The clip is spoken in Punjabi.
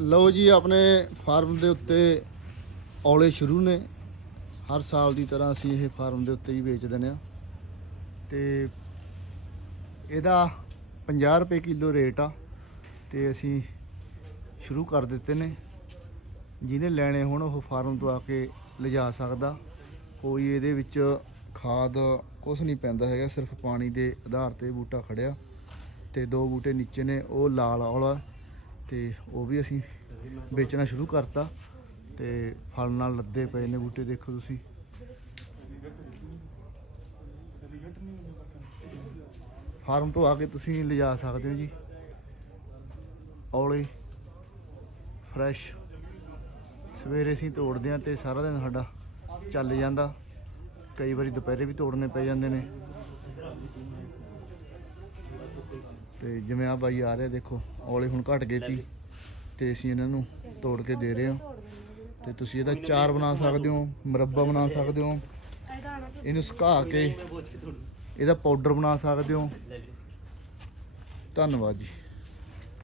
ਲਓ ਜੀ, ਆਪਣੇ ਫਾਰਮ ਦੇ ਉੱਤੇ ਔਲੇ ਸ਼ੁਰੂ ਨੇ। ਹਰ ਸਾਲ ਦੀ ਤਰ੍ਹਾਂ ਅਸੀਂ ਇਹ ਫਾਰਮ ਦੇ ਉੱਤੇ ਹੀ ਵੇਚ ਦਿੰਦੇ ਆ ਤੇ ਇਹਦਾ 50 ਰੁਪਏ ਕਿਲੋ ਰੇਟ ਆ, ਤੇ ਅਸੀਂ ਸ਼ੁਰੂ ਕਰ ਦਿੱਤੇ ਨੇ। ਜਿਹਨੇ ਲੈਣੇ ਹੋਣ, ਉਹ ਫਾਰਮ ਤੋਂ ਆ ਕੇ ਲਿਜਾ ਸਕਦਾ। ਕੋਈ ਇਹਦੇ ਵਿੱਚ ਖਾਦ ਕੁਝ ਨਹੀਂ ਪੈਂਦਾ ਹੈਗਾ, ਸਿਰਫ ਪਾਣੀ ਦੇ ਆਧਾਰ ਤੇ ਬੂਟਾ ਖੜਿਆ। ਤੇ ਦੋ ਬੂਟੇ ਨੀਚੇ ਨੇ, ਉਹ ਲਾਲ ਔਲਾ। ਤੇ ਉਹ ਵੀ ਅਸੀਂ ਵੇਚਣਾ ਸ਼ੁਰੂ ਕਰਤਾ ਤੇ ਫਲ ਨਾਲ ਲੱਦੇ ਪਏ ਨੇ ਬੂਟੇ ਦੇਖੋ ਤੁਸੀਂ। ਫਾਰਮ ਤੋਂ ਆ ਕੇ ਤੁਸੀਂ ਲਿਜਾ ਸਕਦੇ ਹੋ ਜੀ। ਔਲੇ, ਫਰੈਸ਼। ਸਵੇਰੇ ਅਸੀਂ ਤੋੜਦੇ ਆ ਤੇ ਸਾਰਾ ਦਿਨ ਸਾਡਾ ਚੱਲ ਜਾਂਦਾ। ਕਈ ਵਾਰੀ ਦੁਪਹਿਰੇ ਵੀ ਤੋੜਨੇ ਪੈ ਜਾਂਦੇ ਨੇ। ਤੇ ਜਿਵੇਂ ਆ ਬਾਈ ਆ ਰਿਹਾ, ਦੇਖੋ ਔਲੇ ਹੁਣ ਘਟ ਗਏ ਤੀ ਤੇ ਅਸੀਂ ਇਹਨਾਂ ਨੂੰ ਤੋੜ ਕੇ ਦੇ ਰਹੇ ਹਾਂ। ਤੇ ਤੁਸੀਂ ਇਹਦਾ ਚਾਰ ਬਣਾ ਸਕਦੇ ਹੋ, ਮੁਰੱਬਾ ਬਣਾ ਸਕਦੇ ਹੋ, ਇਹਨੂੰ ਸੁਕਾ ਕੇ ਇਹਦਾ ਪਾਊਡਰ ਬਣਾ ਸਕਦੇ ਹੋ। ਧੰਨਵਾਦ ਜੀ।